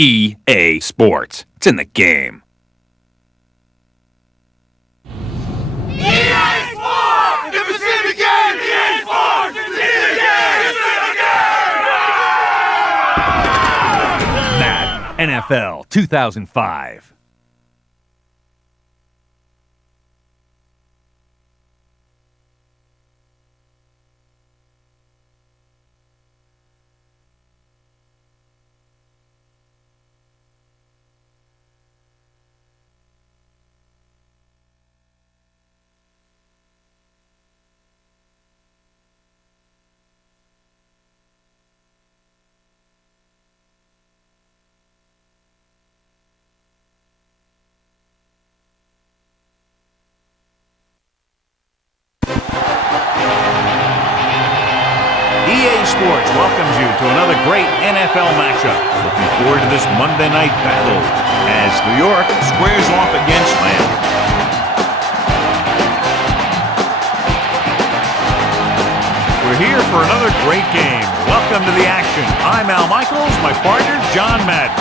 EA Sports. It's in the game. EA Sports! If it's in the game, EA Sports! It's in the game! It's in the game! Madden NFL 2005. EA Sports welcomes you to another great NFL matchup. Looking forward to this Monday night battle as New York squares off against Miami. We're here for another great game. Welcome to the action. I'm Al Michaels, my partner, John Madden.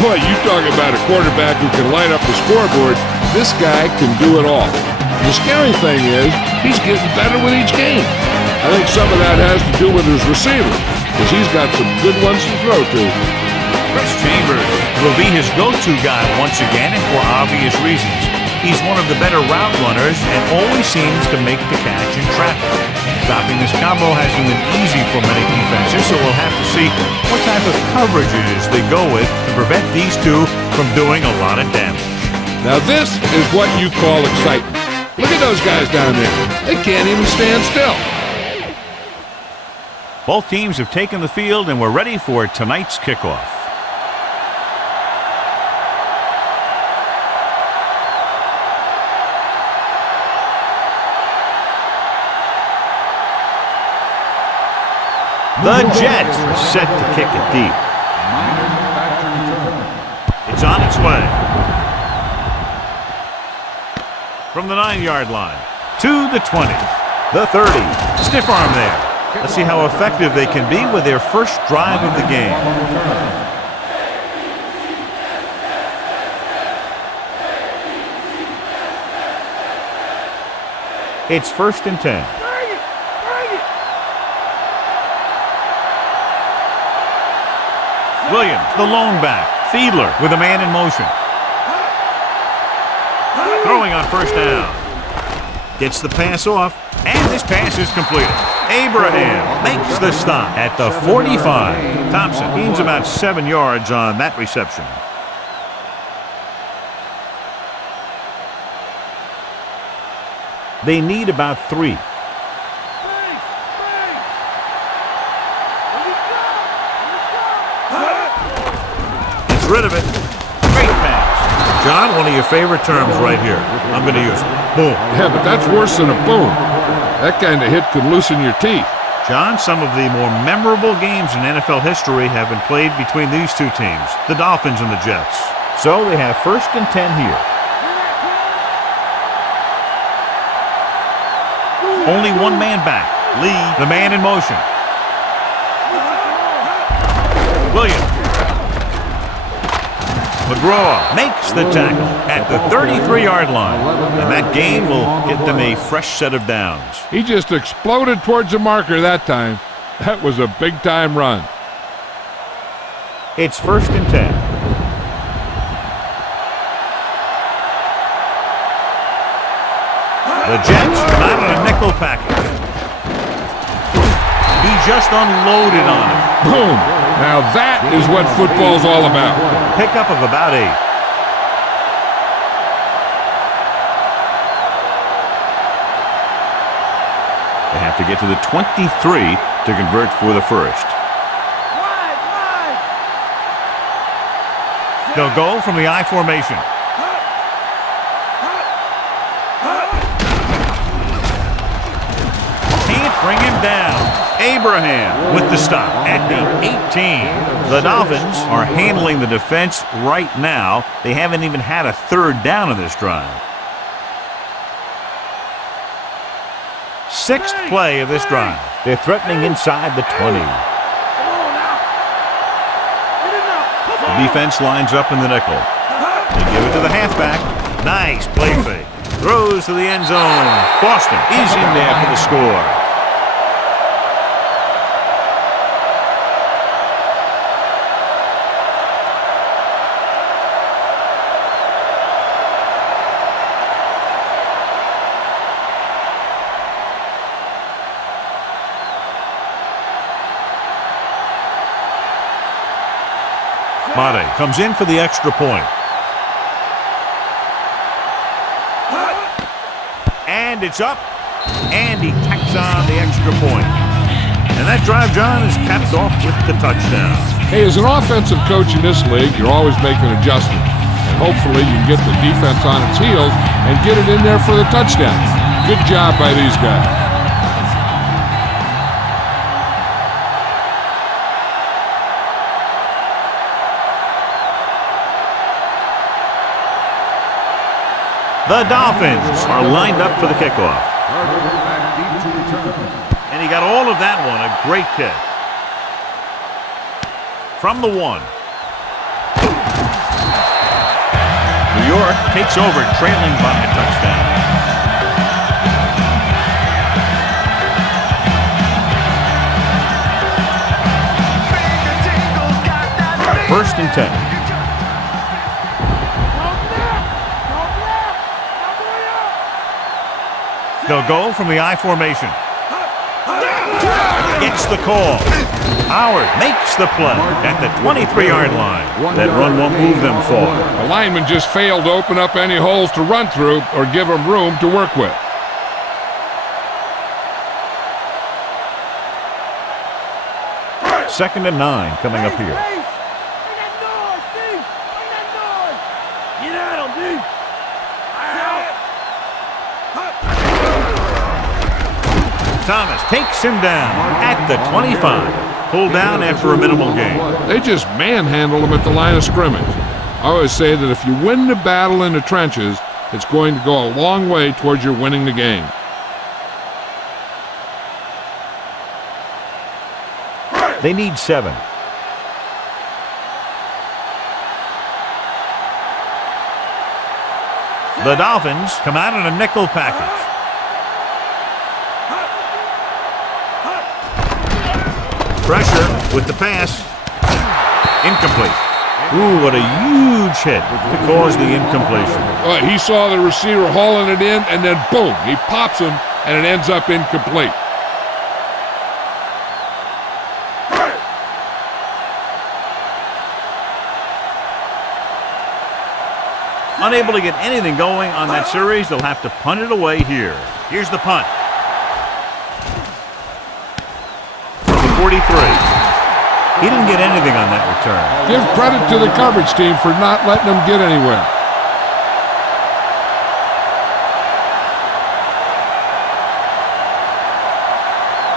Boy, you talk about a quarterback who can light up the scoreboard. This guy can do it all. The scary thing is, he's getting better with each game. I think some of that has to do with his receiver, because he's got some good ones to throw to. Chris Chambers will be his go-to guy once again, and for obvious reasons. He's one of the better route runners and always seems to make the catch in traffic. Stopping this combo hasn't been easy for many defenses, so we'll have to see what type of coverages they go with to prevent these two from doing a lot of damage. Now this is what you call excitement. Look at those guys down there. They can't even stand still. Both teams have taken the field, and we're ready for tonight's kickoff. The Jets are set to kick it deep. It's on its way. From the 9-yard line to the 20, the 30. Stiff arm there. Let's see how effective they can be with their first drive of the game. It's 1st and 10. Williams, the lone back. Fiedler with a man in motion. Throwing on 1st down. Gets the pass off, and this pass is completed. Abraham makes the stop at the 45. Thompson gains about 7 yards on that reception. They need about 3. Gets rid of it. Great pass. John, one of your favorite terms right here. I'm going to use it. Boom. Yeah, but that's worse than a boom. That kind of hit could loosen your teeth. John, some of the more memorable games in NFL history have been played between these two teams, the Dolphins and the Jets. So they have 1st and 10 here. Only one man back. Lee, the man in motion. Williams. McGraw makes the tackle at the 33-yard line. And that gain will get them a fresh set of downs. He just exploded towards the marker that time. That was a big-time run. It's 1st and 10. The Jets come out in a nickel package. He just unloaded on it. Boom! Now that is what football's all about. Pickup of about 8. They have to get to the 23 to convert for the 1st. They'll go from the I formation. Can't bring him down. Abraham with the stop at the 18. The Dolphins are handling the defense right now. They haven't even had a 3rd down in this drive. 6th play of this drive. They're threatening inside the 20. Defense lines up in the nickel. They give it to the halfback. Nice play fake. Throws to the end zone. Boston is in there for the score. Mate comes in for the extra point. And it's up. And he tacks on the extra point. And that drive, John, is capped off with the touchdown. Hey, as an offensive coach in this league, you're always making adjustments. And hopefully you can get the defense on its heels and get it in there for the touchdown. Good job by these guys. The Dolphins are lined up for the kickoff. And he got all of that one. A great kick. From the 1. New York takes over, trailing by a touchdown. First and 10. They'll go from the I formation. Gets the call. Howard makes the play at the 23-yard line. That run won't move them forward. The lineman just failed to open up any holes to run through or give them room to work with. Second and 9 coming up here. Thomas takes him down at the 25. Pulled down after a minimal gain. They just manhandle them at the line of scrimmage. I always say that if you win the battle in the trenches, it's going to go a long way towards your winning the game. They need 7. The Dolphins come out in a nickel package. Pressure with the pass. Incomplete. Ooh, what a huge hit to cause the incompletion. He saw the receiver hauling it in, and then boom, he pops him, and it ends up incomplete. Unable to get anything going on that series, they'll have to punt it away here. Here's the punt. 43. He didn't get anything on that return. Give credit to the coverage team for not letting them get anywhere.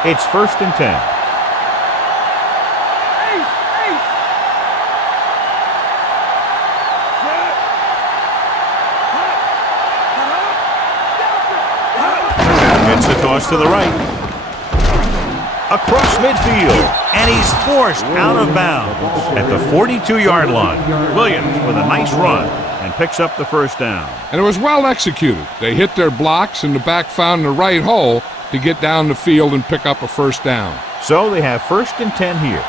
It's first and 10. Gets the toss to the right. Across midfield, and he's forced out of bounds at the 42-yard line. Williams with a nice run and picks up the first down. And it was well executed. They hit their blocks, and the back found the right hole to get down the field and pick up a first down. So they have first and 10 here.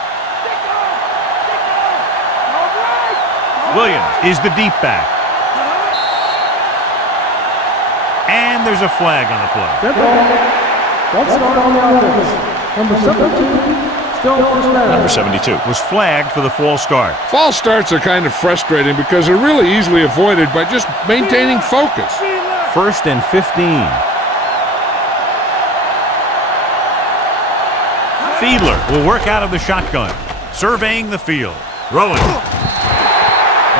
Williams is the deep back. And there's a flag on the play. That's not on the offense. Number 72, still first down. Number 72 was flagged for the false start. False starts are kind of frustrating because they're really easily avoided by just maintaining focus. First and 15. Fiedler will work out of the shotgun, surveying the field. Throwing.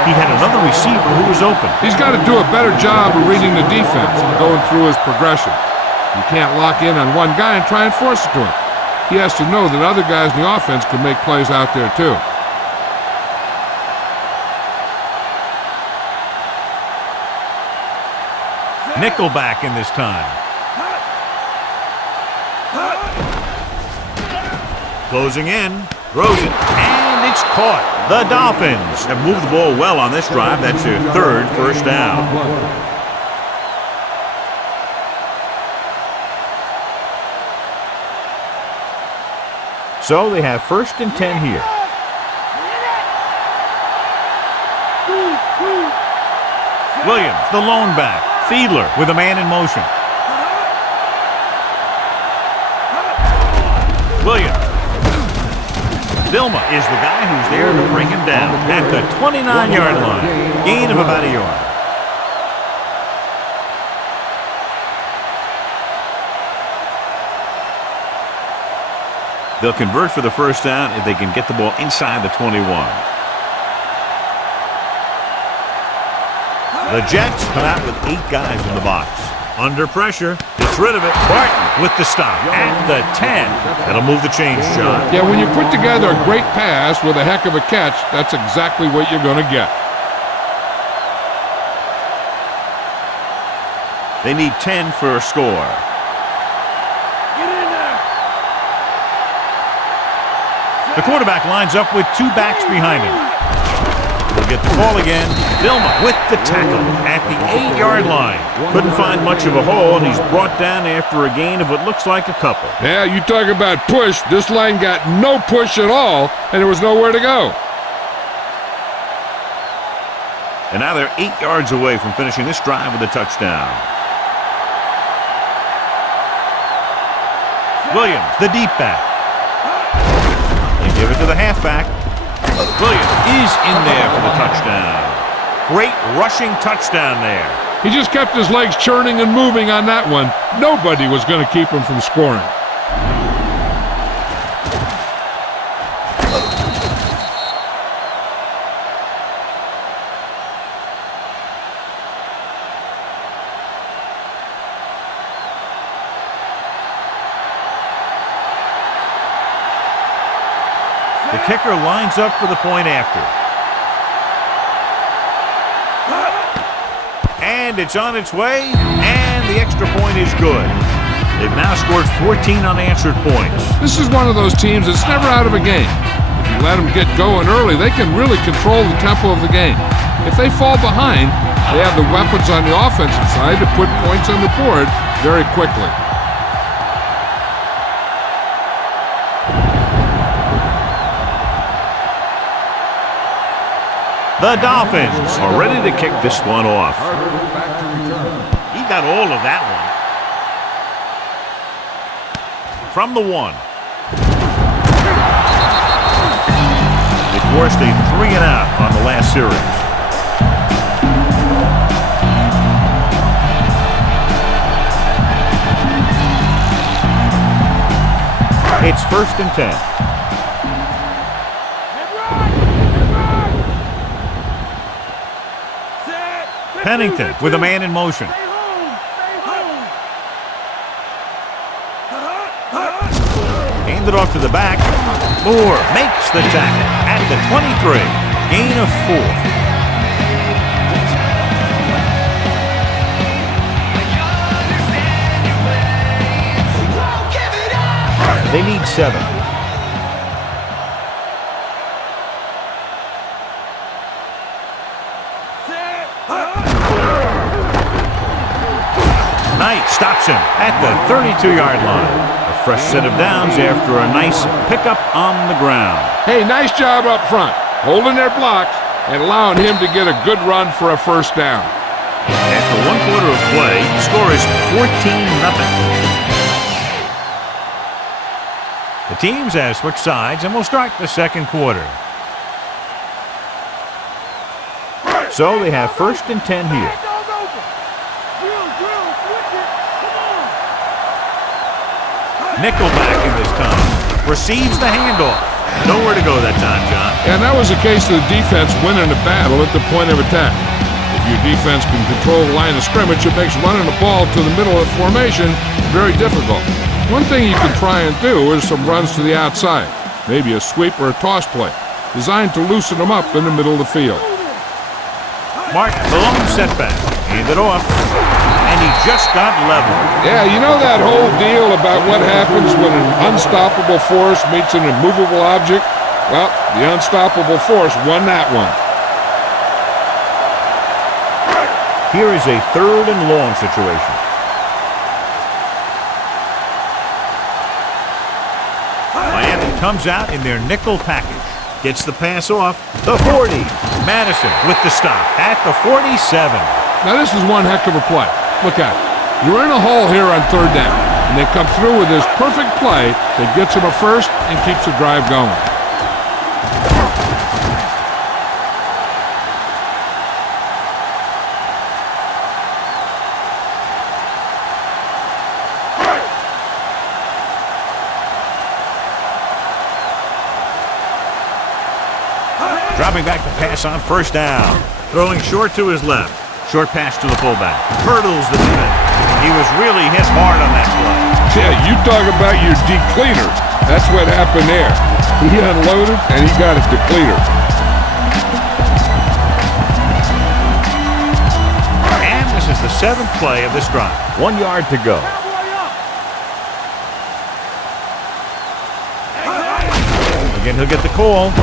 He had another receiver who was open. He's got to do a better job of reading the defense and going through his progression. You can't lock in on one guy and try and force it to him. He has to know that other guys in the offense can make plays out there too. Nickelback in this time. Closing in, throws it, and it's caught. The Dolphins have moved the ball well on this drive. That's their third first down. So they have 1st and 10 here. Williams, the lone back. Fiedler with a man in motion. Williams. Vilma is the guy who's there to bring him down at the 29-yard line. Gain of about a yard. They'll convert for the first down if they can get the ball inside the 21. The Jets come out with 8 guys in the box. Under pressure, gets rid of it. Barton with the stop at the 10. That'll move the chains, John. Yeah, when you put together a great pass with a heck of a catch, that's exactly what you're going to get. They need 10 for a score. The quarterback lines up with 2 backs behind him. We'll get the call again. Vilma with the tackle at the 8-yard line. Couldn't find much of a hole, and he's brought down after a gain of what looks like a couple. Yeah, you talk about push. This line got no push at all, and there was nowhere to go. And now they're 8 yards away from finishing this drive with a touchdown. Williams, the deep back. They give it to the halfback. Williams is in there for the touchdown. Great rushing touchdown there. He just kept his legs churning and moving on that one. Nobody was going to keep him from scoring. The kicker lines up for the point after. And it's on its way, and the extra point is good. They've now scored 14 unanswered points. This is one of those teams that's never out of a game. If you let them get going early, they can really control the tempo of the game. If they fall behind, they have the weapons on the offensive side to put points on the board very quickly. The Dolphins are ready to kick this one off. He got all of that one. From the 1. They forced a 3-and-out on the last series. It's 1st and 10. Pennington with a man in motion. Hand it off to the back. Moore makes the tackle at the 23. Gain of 4. They need 7. Knight stops him at the 32-yard line. A fresh set of downs after a nice pickup on the ground. Hey, nice job up front, holding their blocks and allowing him to get a good run for a first down. After 1 quarter of play, the score is 14-0. The teams have switched sides and will start the second quarter. So they have 1st and 10 here. Nickelback in this time. Receives the handoff. Nowhere to go that time, John. And that was a case of the defense winning the battle at the point of attack. If your defense can control the line of scrimmage, it makes running the ball to the middle of the formation very difficult. One thing you can try and do is some runs to the outside, maybe a sweep or a toss play, designed to loosen them up in the middle of the field. Martin, the lone setback. Hand it off. And he just got level. Yeah, you know that whole deal about what happens when an unstoppable force meets an immovable object? Well, the unstoppable force won that one. Here is a 3rd and long situation. Miami comes out in their nickel package. Gets the pass off. The 40. Madison with the stop at the 47. Now this is one heck of a play. Look at it. You're in a hole here on 3rd down, and they come through with this perfect play that gets them a first and keeps the drive going. Dropping back to pass on 1st down. Throwing short to his left. Short pass to the fullback. Hurdles the defense. He was really hit hard on that play. Yeah, you talk about your decleater. That's what happened there. He unloaded, and he got a decleater. And this is the 7th play of this drive. 1 yard to go. Again, he'll get the call.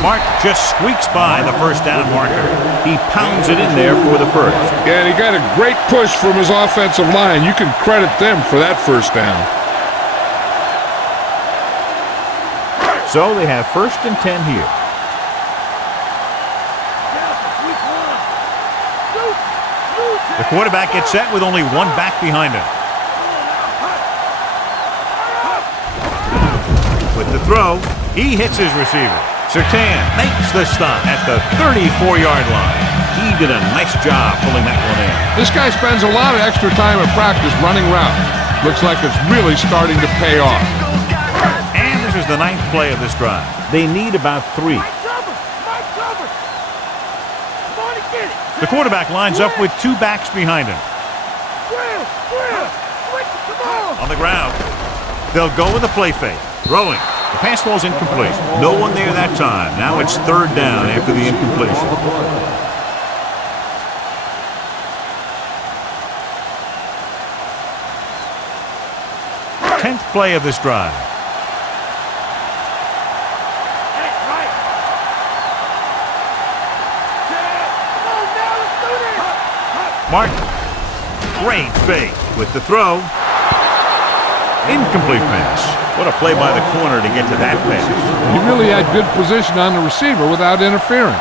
Mark just squeaks by the 1st down marker. He pounds it in there for the first. Yeah, and he got a great push from his offensive line. You can credit them for that 1st down. So they have 1st and 10 here. The quarterback gets set with only one back behind him. With the throw, he hits his receiver. Surtain makes the stop at the 34-yard line. He did a nice job pulling that one in. This guy spends a lot of extra time at practice running routes. Looks like it's really starting to pay off. And this is the 9th play of this drive. They need about 3. The quarterback lines up with 2 backs behind him. On the ground. They'll go with a play fake. Throwing. The pass ball's incomplete. No one there that time. Now it's 3rd down after the incompletion. Tenth play of this drive. Martin. Great fake with the throw. Incomplete pass. What a play by the corner to get to that pass. He really had good position on the receiver without interfering.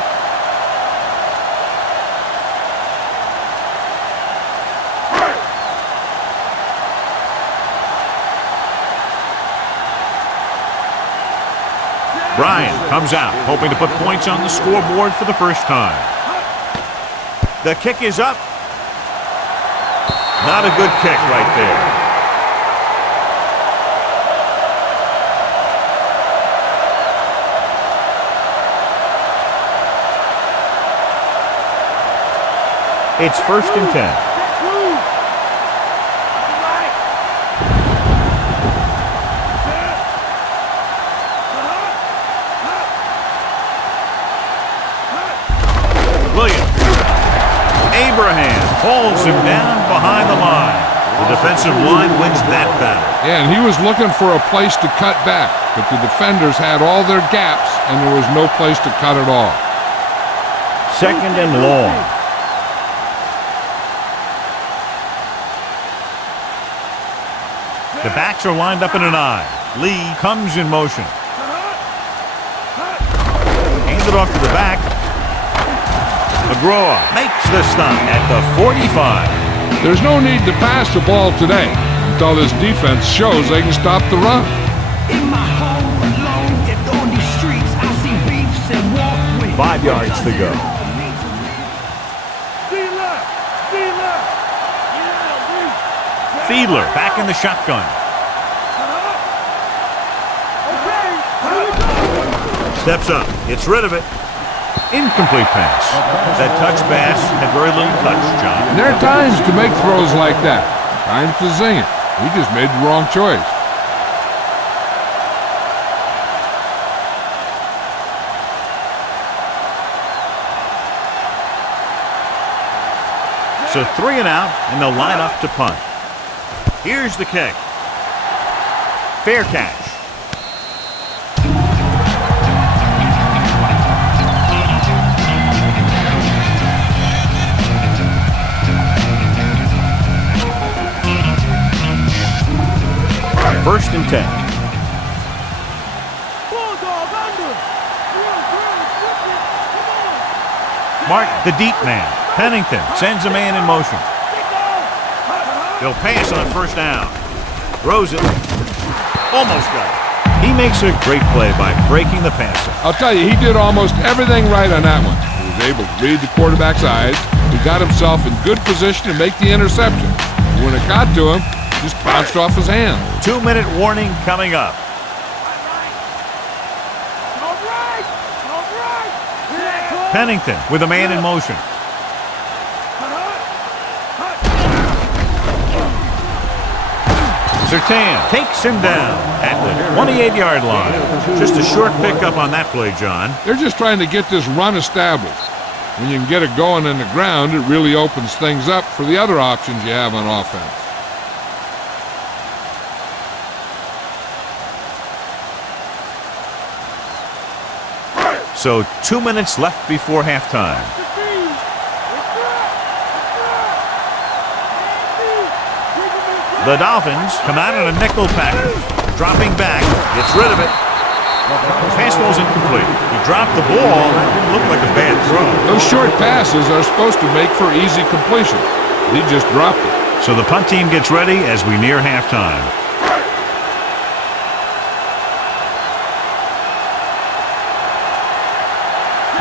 Brian comes out, hoping to put points on the scoreboard for the first time. The kick is up. Not a good kick right there. It's 1st and 10. Williams. Abraham holds him down behind the line. The defensive line wins that battle. Yeah, and he was looking for a place to cut back, but the defenders had all their gaps, and there was no place to cut at all. 2nd and long. The backs are lined up in an I. Lee comes in motion. Hands it off to the back. McGraw makes the stop at the 45. There's no need to pass the ball today until this defense shows they can stop the run. In my home alone and on these streets, I see beefs and walk with 5 yards to go. Fiedler back in the shotgun. Steps up, gets rid of it. Incomplete pass. That touch pass had very little touch, John. And there are times to make throws like that. Times to zing it. He just made the wrong choice. So 3 and out, and they'll line up to punt. Here's the kick. Fair catch. 1st and 10. Mark the deep man. Pennington sends a man in motion. They'll pass on 1st down. Throws it. Almost got it. He makes a great play by breaking the pass. I'll tell you, he did almost everything right on that one. He was able to read the quarterback's eyes. He got himself in good position to make the interception. When it got to him, it just bounced off his hand. 2-minute warning coming up. Pennington with a man in motion. Surtain takes him down at the 28-yard line. Just a short pickup on that play, John. They're just trying to get this run established. When you can get it going on the ground, it really opens things up for the other options you have on offense. So 2 minutes left before halftime. The Dolphins come out in a nickel package. Dropping back, gets rid of it. Pass ball's incomplete. He dropped the ball. That didn't look like a bad throw. Those short passes are supposed to make for easy completion. He just dropped it. So the punt team gets ready as we near halftime.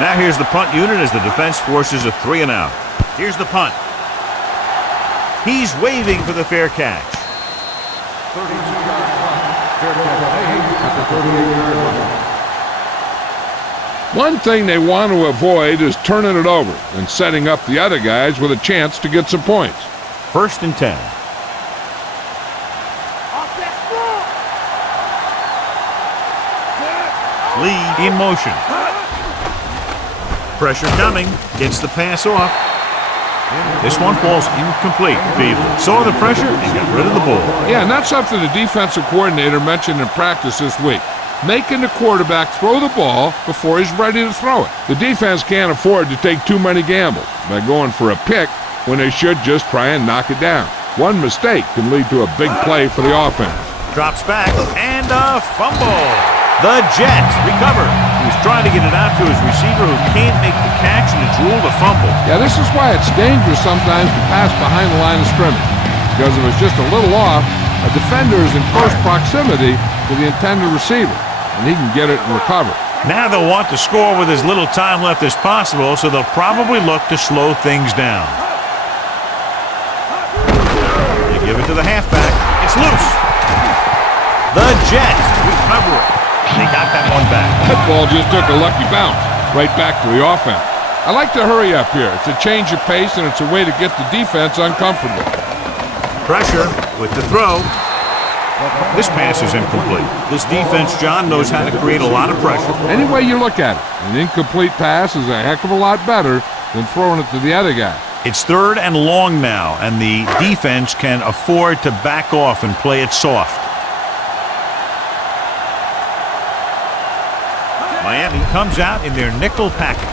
Now here's the punt unit as the defense forces a 3-and-out. Here's the punt. He's waving for the fair catch. 32-yard punt. Fair catch made at the 38-yard line. One thing they want to avoid is turning it over and setting up the other guys with a chance to get some points. 1st and 10. Lee in motion. Pressure coming. Gets the pass off. This one falls incomplete. Fiedler saw the pressure and got rid of the ball. Yeah, and that's something the defensive coordinator mentioned in practice this week. Making the quarterback throw the ball before he's ready to throw it. The defense can't afford to take too many gambles by going for a pick when they should just try and knock it down. One mistake can lead to a big play for the offense. Drops back and a fumble. The Jets recover. He was trying to get it out to his receiver who can't make the catch, and it's ruled a fumble. Yeah, this is why it's dangerous sometimes to pass behind the line of scrimmage. Because if it's just a little off, a defender is in close proximity to the intended receiver, and he can get it and recover. Now they'll want to score with as little time left as possible, so they'll probably look to slow things down. They give it to the halfback. It's loose. The Jets recover it. They got that one back. That ball just took a lucky bounce right back to the offense. I like to hurry up here. It's a change of pace, and it's a way to get the defense uncomfortable. Pressure with the throw. This pass is incomplete. This defense, John, knows how to create a lot of pressure. Any way you look at it, an incomplete pass is a heck of a lot better than throwing it to the other guy. It's 3rd and long now, and the defense can afford to back off and play it soft. Miami comes out in their nickel package,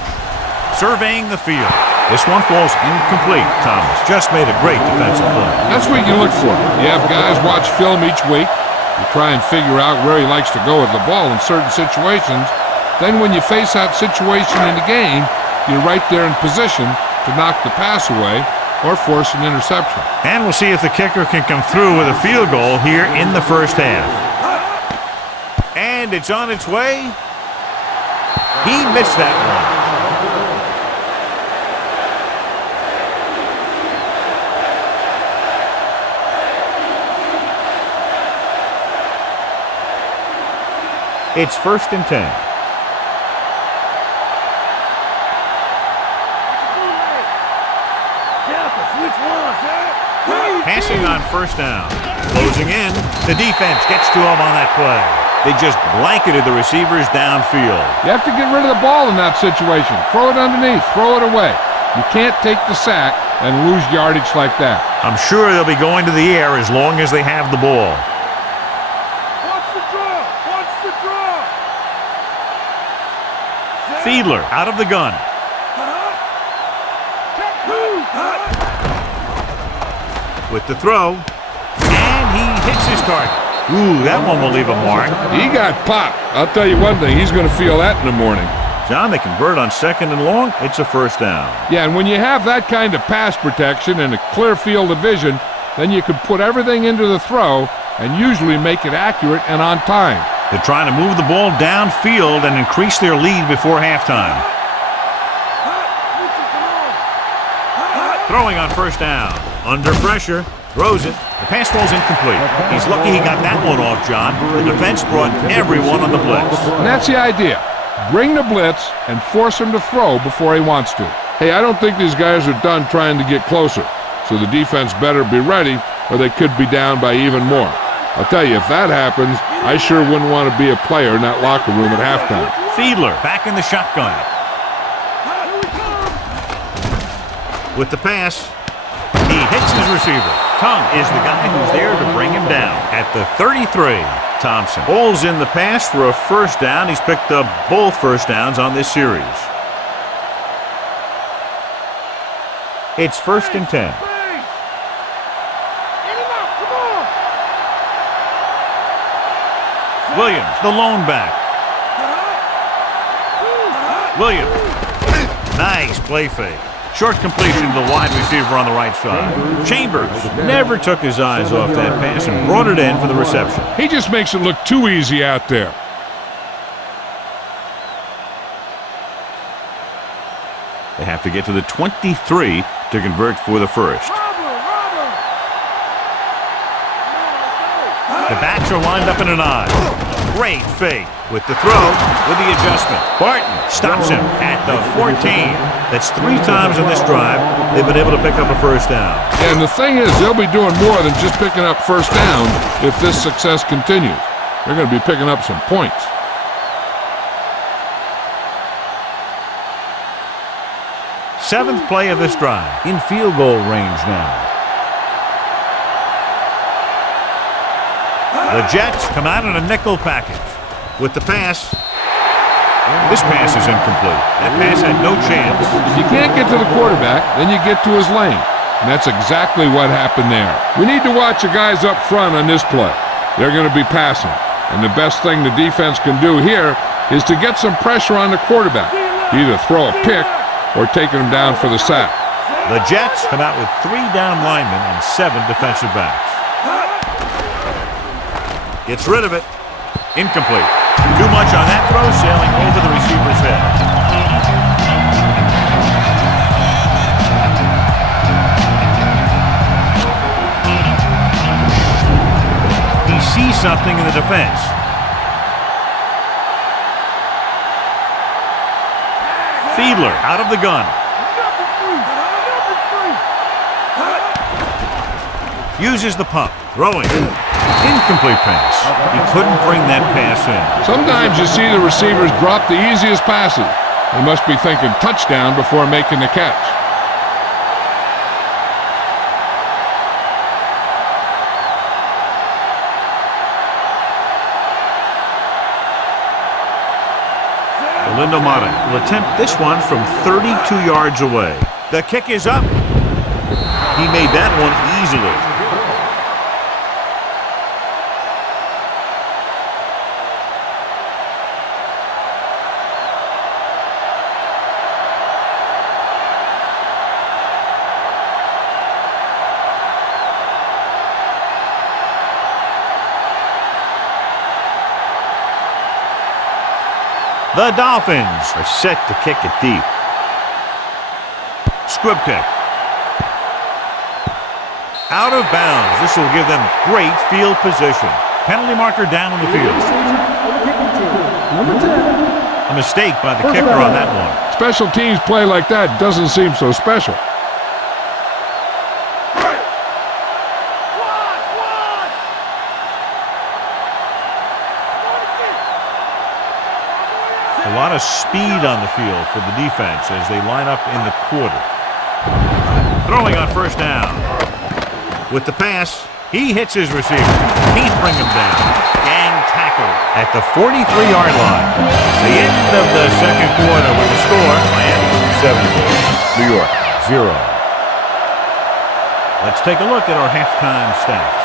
surveying the field. This one falls incomplete. Thomas just made a great defensive play. That's what you look for. You have guys watch film each week. You try and figure out where he likes to go with the ball in certain situations. Then when you face that situation in the game, you're right there in position to knock the pass away or force an interception. And we'll see if the kicker can come through with a field goal here in the first half. And it's on its way. He missed that one. It's 1st and 10. Passing on 1st down. Closing in. The defense gets to him on that play. They just blanketed the receivers downfield. You have to get rid of the ball in that situation. Throw it underneath. Throw it away. You can't take the sack and lose yardage like that. I'm sure they'll be going to the air as long as they have the ball. Watch the draw! Watch the draw! Fiedler out of the gun. With the throw. And he hits his target. Ooh, that one will leave a mark. He got popped. I'll tell you one thing, he's going to feel that in the morning. John, they convert on 2nd and long. It's a first down. Yeah, and when you have that kind of pass protection and a clear field of vision, then you can put everything into the throw and usually make it accurate and on time. They're trying to move the ball downfield and increase their lead before halftime. Throwing on first down. Under pressure. Throws it. The pass ball's incomplete. He's lucky he got that one off, John. The defense brought everyone on the blitz. And that's the idea. Bring the blitz and force him to throw before he wants to. Hey, I don't think these guys are done trying to get closer, so the defense better be ready or they could be down by even more. I'll tell you, if that happens, I sure wouldn't want to be a player in that locker room at halftime. Fiedler back in the shotgun. With the pass, he hits his receiver. Tongue is the guy who's there to bring him down at the 33. Thompson pulls in the pass for a first down. He's picked up both first downs on this series. It's 1st and 10. Williams, the lone back. Williams. Nice play fake. Short completion to the wide receiver on the right side. Chambers never took his eyes off that pass and brought it in for the reception. He just makes it look too easy out there. They have to get to the 23 to convert for the first. The backs are lined up in an eye. Great fake with the throw, with the adjustment. Barton stops him at the 14. That's 3 times in this drive they've been able to pick up a first down. And the thing is, they'll be doing more than just picking up first down if this success continues. They're going to be picking up some points. Seventh play of this drive. In field goal range now. The Jets come out in a nickel package. With the pass, this pass is incomplete. That pass had no chance. If you can't get to the quarterback, then you get to his lane. And that's exactly what happened there. We need to watch the guys up front on this play. They're going to be passing. And the best thing the defense can do here is to get some pressure on the quarterback. Either throw a pick or taking him down for the sack. The Jets come out with 3 down linemen and 7 defensive backs. Gets rid of it. Incomplete. Too much on that throw, sailing over the receiver's head. He sees something in the defense. Fiedler out of the gun. Uses the pump. Throwing. Incomplete pass. He couldn't bring that pass in. Sometimes you see the receivers drop the easiest passes. They must be thinking touchdown before making the catch. Lindomata will attempt this one from 32 yards away. The kick is up. He made that one easily. The Dolphins are set to kick it deep. Squib kick. Out of bounds. This will give them great field position. Penalty marker down on the field. A mistake by the kicker on that one. Special teams play like that doesn't seem so special. A lot of speed on the field for the defense as they line up in the quarter. Throwing on first down. With the pass, he hits his receiver. Can't bring him down. Gang tackle at the 43-yard line. The end of the second quarter with the score, Miami 7, New York 0. Let's take a look at our halftime stats.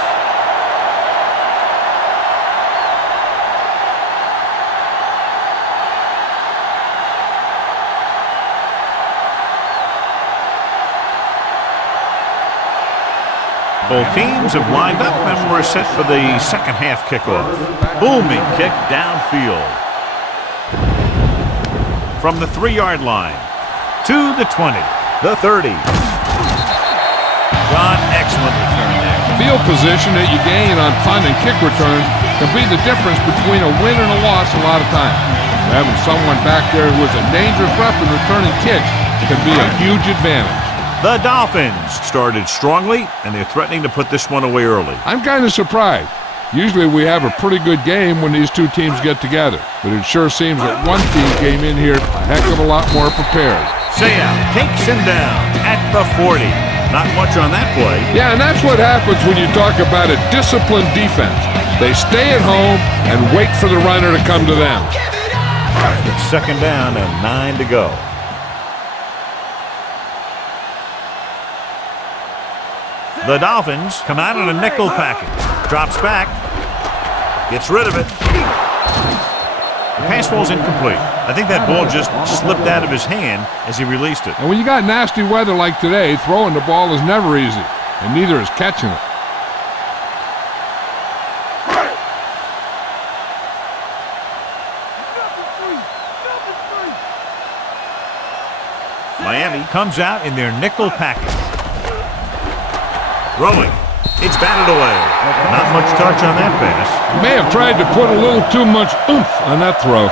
Both teams have lined up and we're set for the second half kickoff. Booming kick downfield. From the 3-yard line to the 20, the 30. John, excellent return there. Field position that you gain on punt and kick returns can be the difference between a win and a loss a lot of times. Having someone back there who is a dangerous weapon returning kicks can be a huge advantage. The Dolphins started strongly, and they're threatening to put this one away early. I'm kind of surprised. Usually we have a pretty good game when these two teams get together, but it sure seems that one team came in here a heck of a lot more prepared. Sayah takes him down at the 40. Not much on that play. Yeah, and that's what happens when you talk about a disciplined defense. They stay at home and wait for the runner to come to them. It's second down and 9 to go. The Dolphins come out in a nickel package. Drops back. Gets rid of it. The pass falls incomplete. I think that ball just slipped out of his hand as he released it. And when you got nasty weather like today, throwing the ball is never easy, and neither is catching it. Miami comes out in their nickel package. Throwing. It's batted away. Not much touch on that pass. He may have tried to put a little too much oomph on that throw.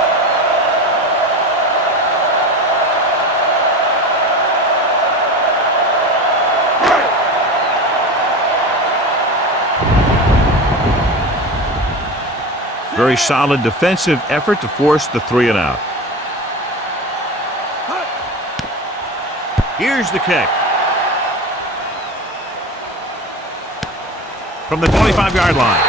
Very solid defensive effort to force the 3 and out. Here's the kick. From the 25-yard line.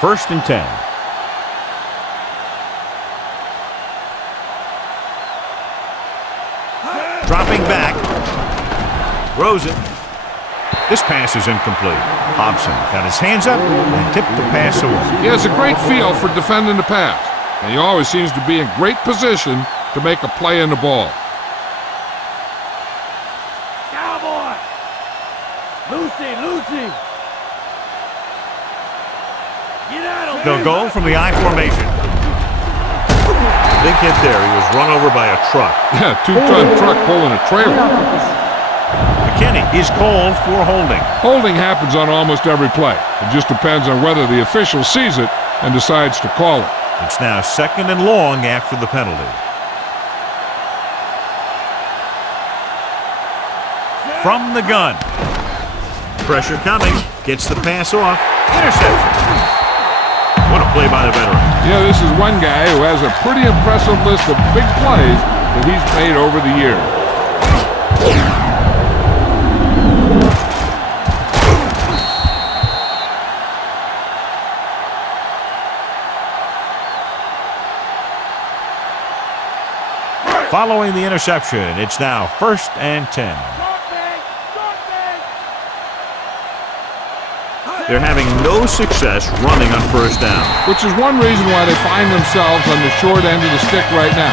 First and 10. Dropping back. Throws it. This pass is incomplete. Hobson got his hands up and tipped the pass away. He has a great feel for defending the pass, and he always seems to be in great position to make a play in the ball. Cowboy! Lucy! Get out of They'll go from the I formation. Big hit there. He was run over by a truck. Yeah, 2-ton truck pulling a trailer. McKinney is called for holding. Holding happens on almost every play. It just depends on whether the official sees it and decides to call it. It's now second and long after the penalty. From the gun. Pressure coming. Gets the pass off. Interception. What a play by the veteran. Yeah, this is one guy who has a pretty impressive list of big plays that he's made over the years. Following the interception, it's now first and 10. They're having no success running on first down. Which is one reason why they find themselves on the short end of the stick right now.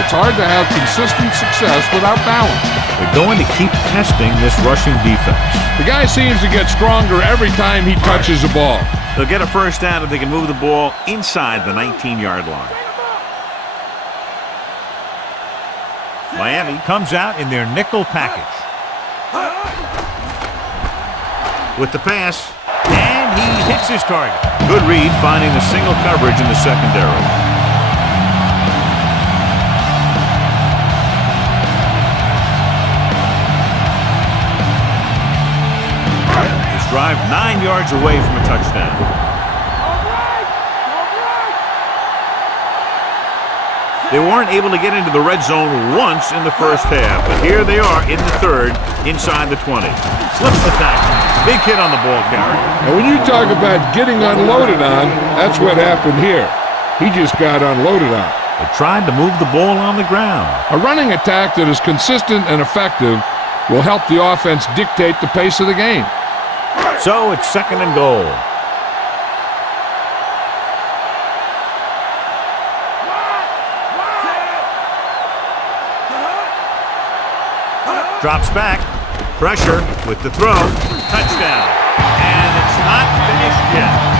It's hard to have consistent success without balance. They're going to keep testing this rushing defense. The guy seems to get stronger every time he touches the ball. They'll get a first down if they can move the ball inside the 19-yard line. Miami comes out in their nickel package. With the pass, and he hits his target. Good read, finding the single coverage in the secondary. This drive 9 yards away from a touchdown. They weren't able to get into the red zone once in the first half, but here they are in the third, inside the 20. Slips the tackle. Big hit on the ball carrier. And when you talk about getting unloaded on, that's what happened here. He just got unloaded on. They tried to move the ball on the ground. A running attack that is consistent and effective will help the offense dictate the pace of the game. So it's second and goal. Drops back. Pressure with the throw. Touchdown. And it's not finished yet.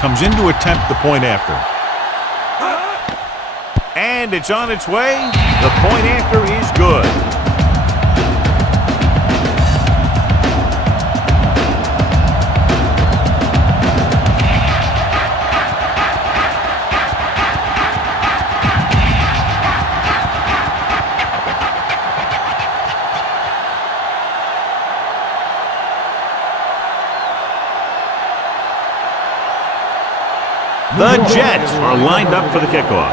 Comes in to attempt the point after. And it's on its way. The point after is good. The Jets are lined up for the kickoff.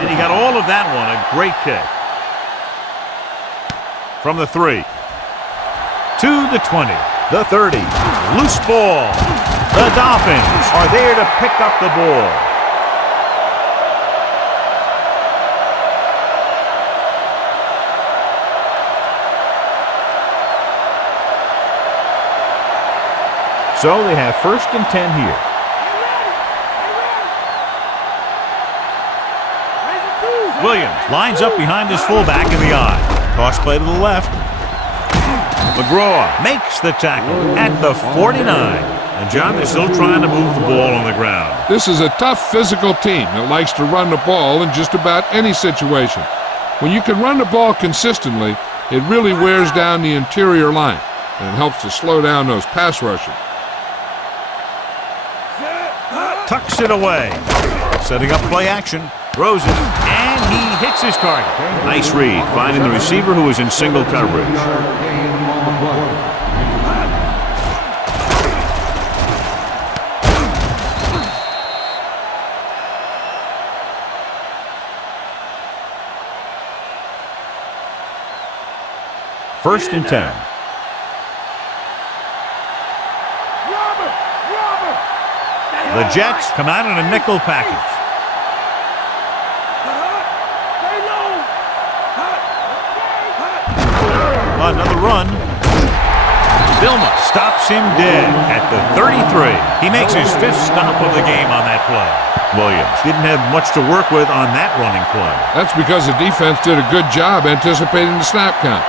And he got all of that one. A great kick. From the 3. To the 20. The 30. Loose ball. The Dolphins are there to pick up the ball. So they have 1st and 10 here. Williams lines up behind his fullback in the eye. Toss play to the left. McGraw makes the tackle at the 49. And John, they're still trying to move the ball on the ground. This is a tough physical team that likes to run the ball in just about any situation. When you can run the ball consistently, it really wears down the interior line, and it helps to slow down those pass rushers. Tucks it away. Setting up play action. Throws it. And he hits his target. Nice read, finding the receiver who is in single coverage. First and 10. The Jets come out in a nickel package. Another run. Vilma stops him dead at the 33. He makes his 5th stop of the game on that play. Williams didn't have much to work with on that running play. That's because the defense did a good job anticipating the snap count.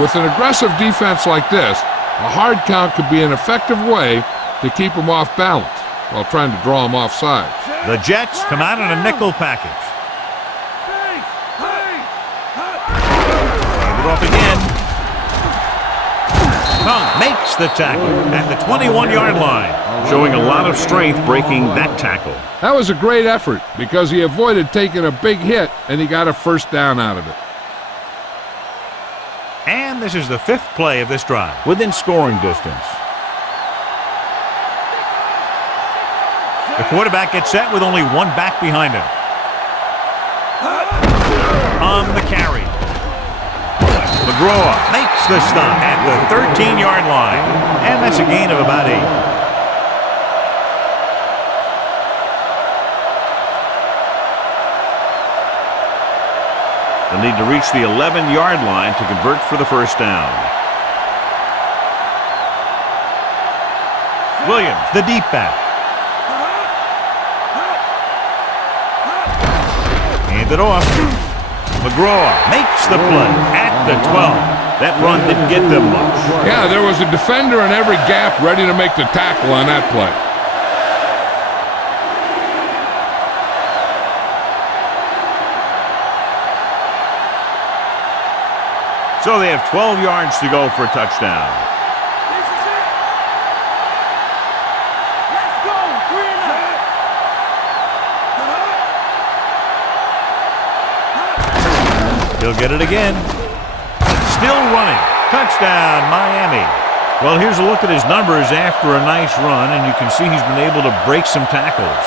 With an aggressive defense like this, a hard count could be an effective way to keep them off balance while trying to draw them offside. The Jets come out in a nickel package. Hand it off again. Kung makes the tackle at the 21-yard line, showing a lot of strength breaking that tackle. That was a great effort because he avoided taking a big hit and he got a 1st down out of it. And this is the 5th play of this drive, within scoring distance. The quarterback gets set with only one back behind him. On the carry. McGraw makes the stop at the 13-yard line. And that's a gain of about 8. They'll need to reach the 11-yard line to convert for the 1st down. Williams, the deep back. Hand it off. McGraw makes the play at the 12. That run didn't get them much. Yeah, there was a defender in every gap ready to make the tackle on that play. So they have 12 yards to go for a touchdown. He'll get it again. Still running. Touchdown, Miami. Well, here's a look at his numbers after a nice run, and you can see he's been able to break some tackles.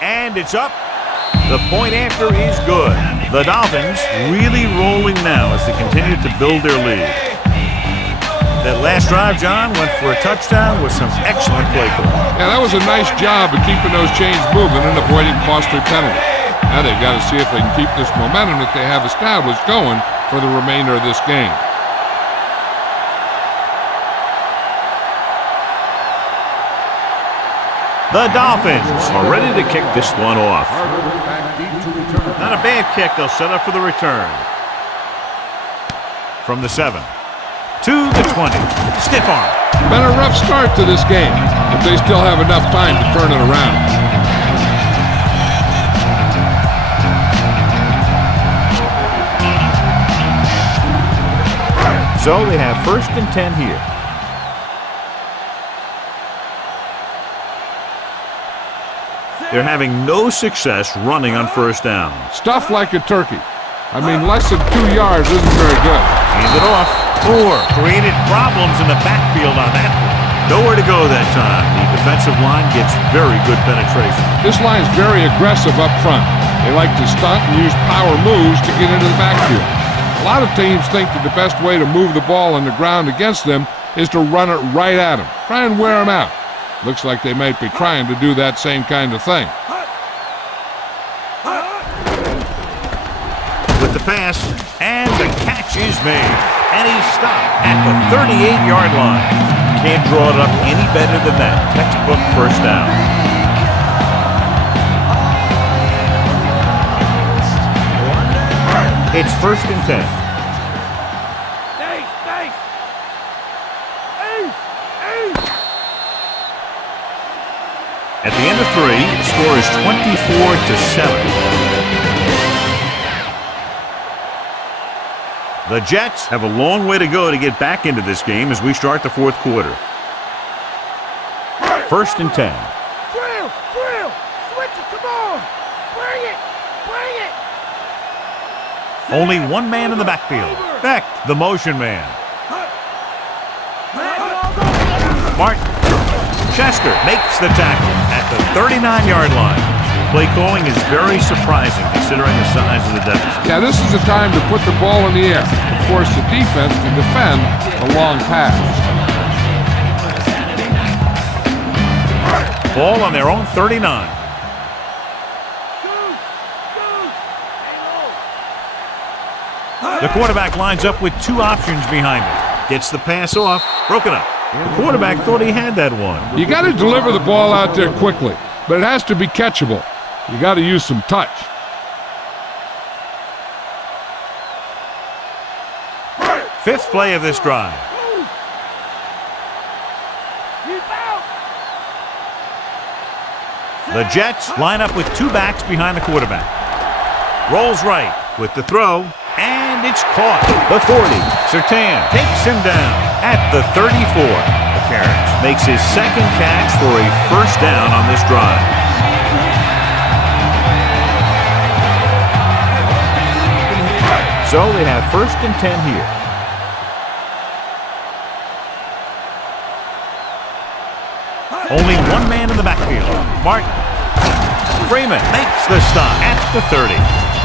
And it's up. The point after is good. The Dolphins really rolling now as they continue to build their lead. That last drive, John, went for a touchdown with some excellent play calling. Yeah, that was a nice job of keeping those chains moving and avoiding costly penalties. Now they've got to see if they can keep this momentum that they have established going for the remainder of this game. The Dolphins are ready to kick this one off. Not a bad kick. They'll set up for the return. From the 7 to the 20. Stiff arm. Been a rough start to this game, but they still have enough time to turn it around. So they have 1st and 10 here. They're having no success running on 1st down. Stuff like a turkey. I mean, less than 2 yards isn't very good. Hand it off. Moore created problems in the backfield on that one. Nowhere to go that time. The defensive line gets very good penetration. This line's very aggressive up front. They like to stunt and use power moves to get into the backfield. A lot of teams think that the best way to move the ball on the ground against them is to run it right at them. Try and wear them out. Looks like they might be trying to do that same kind of thing. With the pass, and the catch is made. And he's stopped at the 38-yard line. Can't draw it up any better than that. Textbook 1st down. It's 1st and 10. At the end of 3, the score is 24-7. The Jets have a long way to go to get back into this game as we start the 4th quarter. 1st and 10. Drill! Switch it, come on! Bring it! Only one man in the backfield. Beck, the motion man. Martin. Chester makes the tackle at the 39-yard line. Play calling is very surprising considering the size of the deficit. Yeah, this is the time to put the ball in the air to force the defense to defend a long pass. Ball on their own 39. The quarterback lines up with 2 options behind him. Gets the pass off, broken up. The quarterback thought he had that one. You got to deliver the ball out there quickly, but it has to be catchable. You got to use some touch. Fifth play of this drive. The Jets line up with 2 backs behind the quarterback. Rolls right with the throw, and it's caught. The 40. Surtain takes him down at the 34. Carrots makes his 2nd catch for a 1st down on this drive. So they have 1st and 10 here. Only one man in the backfield. Martin. Freeman makes the stop at the 30.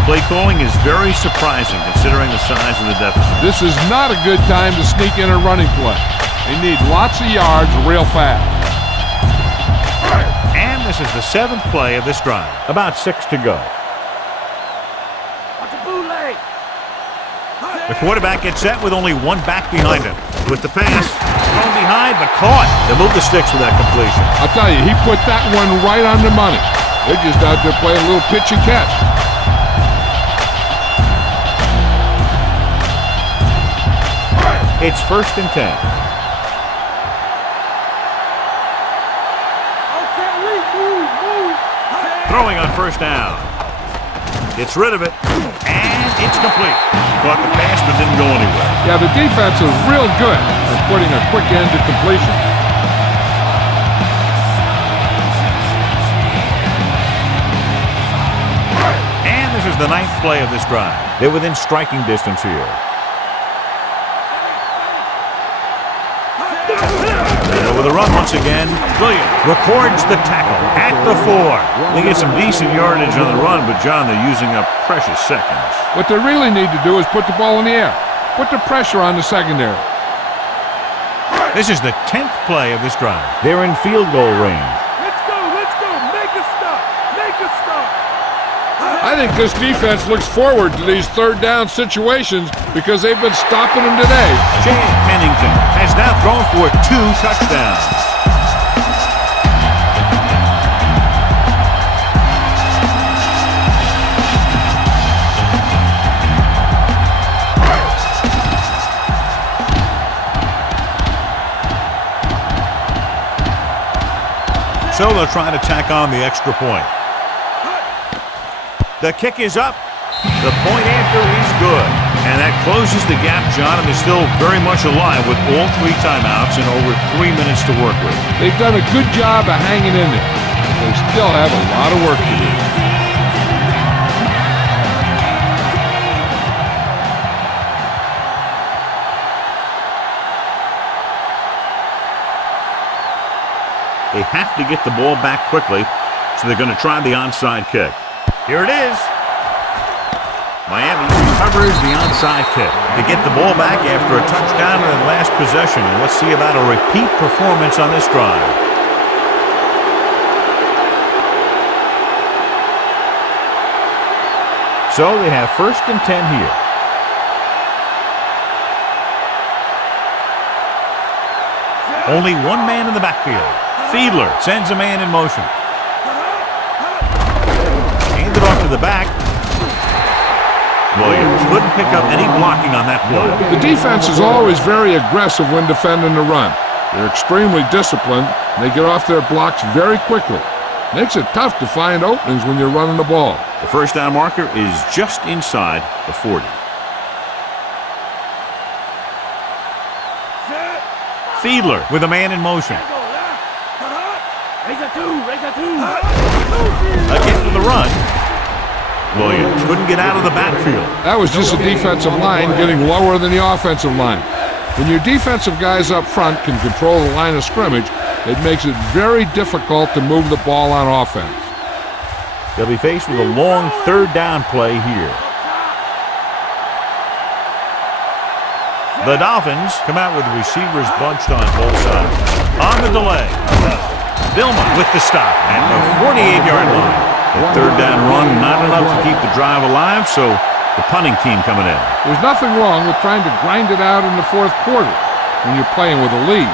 Play calling is very surprising considering the size of the deficit. This is not a good time to sneak in a running play. They need lots of yards real fast. And this is the 7th play of this drive. About 6 to go. The quarterback gets set with only one back behind him. With the pass, thrown behind but caught. They move the sticks with that completion. I'll tell you, he put that one right on the money. They're just out there playing a little pitch and catch. It's 1st and 10. Throwing on 1st down. Gets rid of it, and it's complete. Caught the pass, but didn't go anywhere. Yeah, the defense is real good at putting a quick end to completion. And this is the 9th play of this drive. They're within striking distance here. Over the the run once again. Williams records the tackle at the 4. They get some decent yardage on the run, but, John, they're using up precious seconds. What they really need to do is put the ball in the air. Put the pressure on the secondary. This is the 10th play of this drive. They're in field goal range. Let's go. Make a stop. I think this defense looks forward to these third down situations because they've been stopping them today. Jay Pennington has now thrown for 2 touchdowns. So they'll try to tack on the extra point. The kick is up. The point after is good. And that closes the gap, John, and they're still very much alive with all 3 timeouts and over 3 minutes to work with. They've done a good job of hanging in there. They still have a lot of work to do. They have to get the ball back quickly, so they're going to try the onside kick. Here it is. Miami recovers the onside kick. They get the ball back after a touchdown in the last possession. And let's see about a repeat performance on this drive. So they have 1st and 10 here. Only one man in the backfield. Fiedler sends a man in motion. Handed off to the back. Williams couldn't pick up any blocking on that play. The defense is always very aggressive when defending the run. They're extremely disciplined, and they get off their blocks very quickly. Makes it tough to find openings when you're running the ball. The first down marker is just inside the 40. Fiedler with a man in motion. Again to the run. Williams couldn't get out of the backfield. That was just a defensive line getting lower than the offensive line. When your defensive guys up front can control the line of scrimmage, it makes it very difficult to move the ball on offense. They'll be faced with a long 3rd down play here. The Dolphins come out with the receivers bunched on both sides. On the delay, Billman with the stop at the 48-yard line. The 3rd down run, not enough to keep the drive alive, so the punting team coming in. There's nothing wrong with trying to grind it out in the 4th quarter when you're playing with a lead.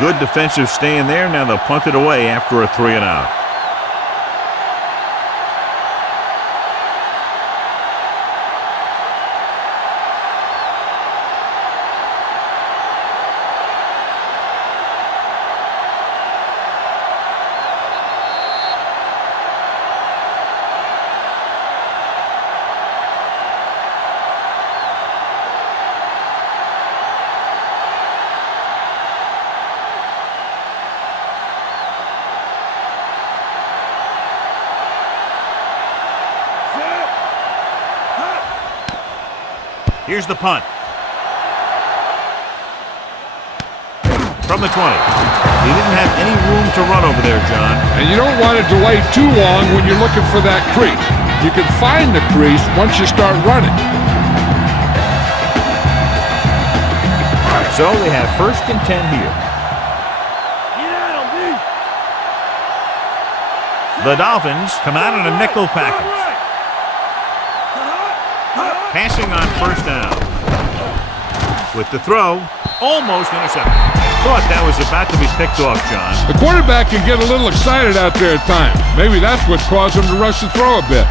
Good defensive stand there. Now they'll punt it away after a 3 and out. Here's the punt. From the 20. He didn't have any room to run over there, John. And you don't want to delay too long when you're looking for that crease. You can find the crease once you start running. So they have 1st and 10 here. The Dolphins come out in a nickel package. Passing on 1st down. With the throw, almost intercepted. Thought that was about to be picked off, John. The quarterback can get a little excited out there at times. Maybe that's what caused him to rush the throw a bit.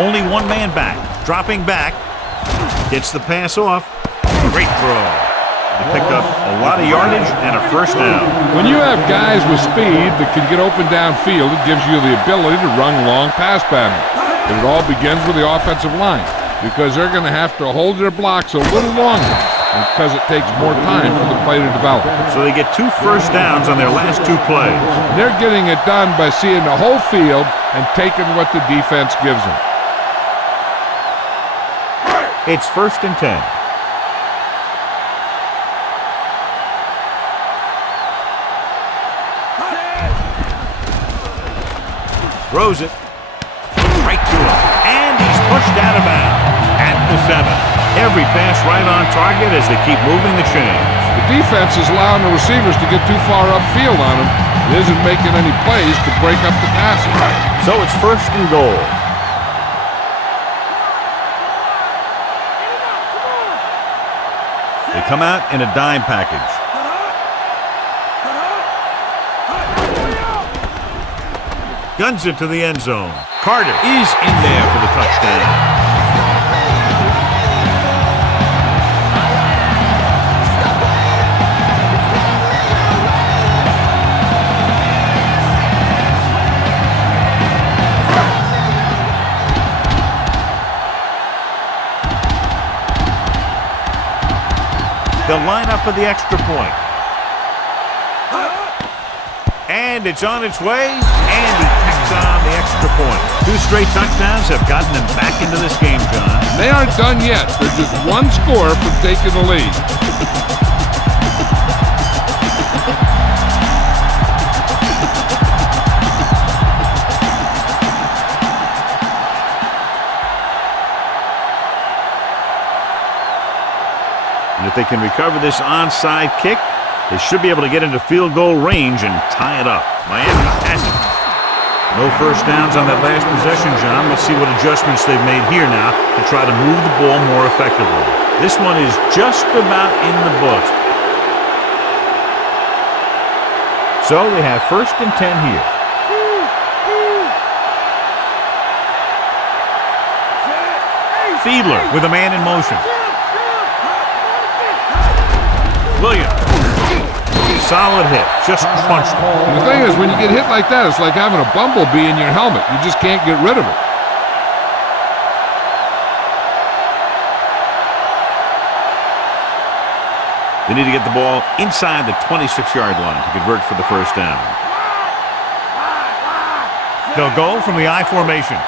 Only one man back. Dropping back. Gets the pass off. Great throw. To pick up a lot of yardage and a 1st down. When you have guys with speed that can get open downfield, it gives you the ability to run long pass patterns. But it all begins with the offensive line because they're going to have to hold their blocks a little longer because it takes more time for the play to develop. So they get 2 first downs on their last 2 plays. They're getting it done by seeing the whole field and taking what the defense gives them. It's 1st and 10. Throws it. Right to him. And he's pushed out of bounds at the 7. Every pass right on target as they keep moving the chains. The defense is allowing the receivers to get too far upfield on him. It isn't making any plays to break up the passes. So it's 1st and goal. They come out in a dime package. Guns it to the end zone. Carter is in there for the touchdown. They'll line up for the extra point. And it's on its way, and he tacks on the extra point. 2 straight touchdowns have gotten them back into this game, John. They aren't done yet. They're just 1 score from taking the lead. And if they can recover this onside kick, they should be able to get into field goal range and tie it up. Miami has it. No first downs on that last possession, John. Let's see what adjustments they've made here now to try to move the ball more effectively. This one is just about in the books. So they have 1st and 10 here. Fiedler with a man in motion. Williams. Solid hit. Just crunched him. And the thing is, when you get hit like that, it's like having a bumblebee in your helmet. You just can't get rid of it. They need to get the ball inside the 26-yard line to convert for the first down. They'll go from the I formation.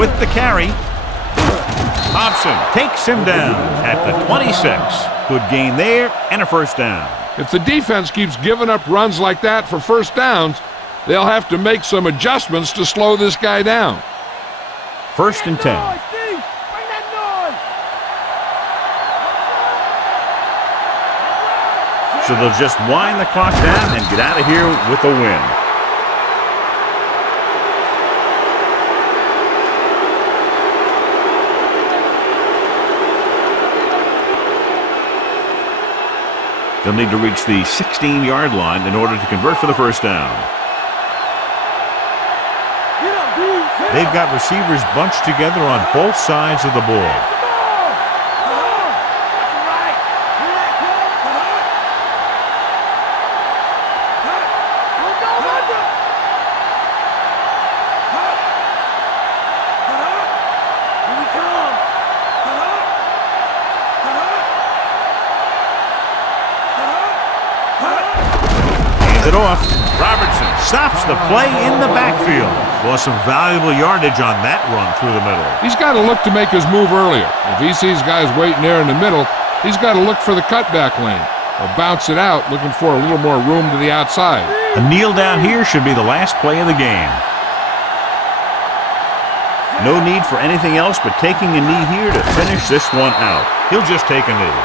With the carry, Thompson takes him down at the 26. Good gain there and a first down. If the defense keeps giving up runs like that for first downs, they'll have to make some adjustments to slow this guy down. 1st and 10. So they'll just wind the clock down and get out of here with a win. They'll need to reach the 16-yard line in order to convert for the first down. They've got receivers bunched together on both sides of the ball. It off. Robertson stops the play in the backfield. Lost some valuable yardage on that run through the middle. He's got to look to make his move earlier. If he sees guys waiting there in the middle, he's got to look for the cutback lane or bounce it out, looking for a little more room to the outside. A kneel down here should be the last play of the game. No need for anything else but taking a knee here to finish this one out. He'll just take a knee.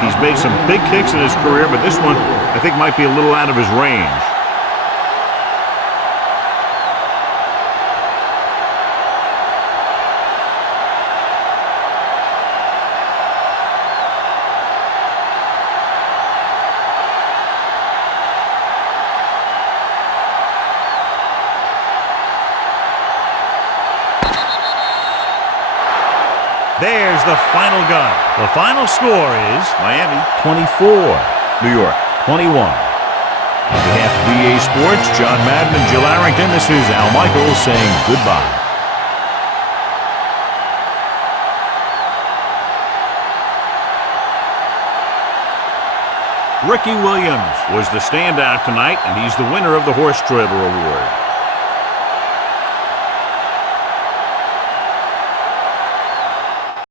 He's made some big kicks in his career, but this one, I think, might be a little out of his range. There's the final gun. The final score is Miami 24, New York 21. On behalf of EA Sports, John Madden and Jill Arrington, this is Al Michaels saying goodbye. Ricky Williams was the standout tonight, and he's the winner of the Horse Trailer Award.